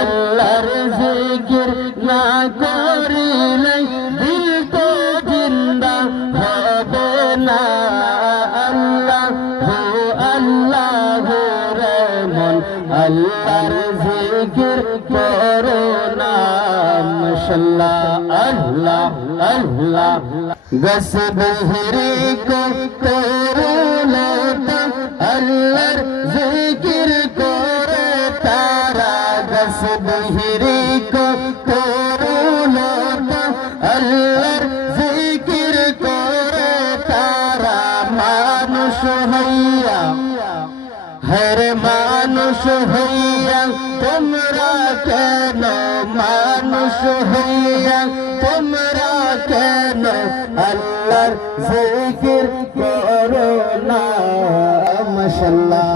আল্লাহর জিকির না করিলে দিল তো জিন্দা হবে না। আল্লাহ রে মন আল্লাহর জিকির করো না। মাশাআল্লাহ আল্লাহ আল্লাহ গস বহরি কো করো না আল্লাহর জিকির করে তারা। গস বহরি কো করো না আল্লাহর জিকির করে তারা। মানুষ হইয়া হরে মানুষ হইয়া তোমরা কেন, মানুষ হইয়া তোমরা কেন আল্লাহর জিকির করো না। মাশাআল্লাহ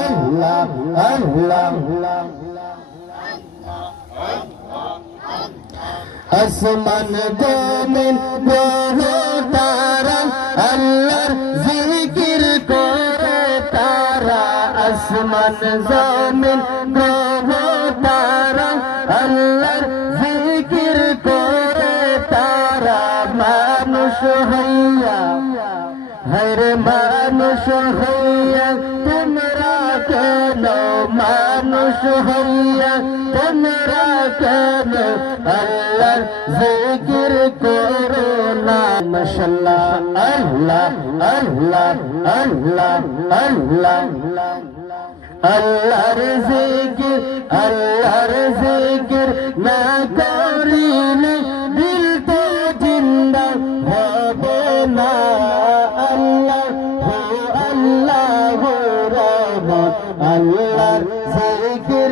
আল্লাহ আল্লাহ আসমান জমিন গ্রহ তারা আল্লাহর জিকির করে তারা। আসমান জমিন গ্রহ তারা আল্লাহর জিকির করে তারা। মানুষ হইয়া হরে মানুষ হইয়া তোমরা কেন, মানুষ হইয়া তোমরা কেন আল্লাহর জিকির করো না। মাশাআল্লাহ আল্লাহ আল্লাহ আল্লাহ আল্লাহ আল্লাহর জিকির না করিলে দিল তো জিন্দা হবে না। আল্লাহ রহমান আল্লাহর জিকির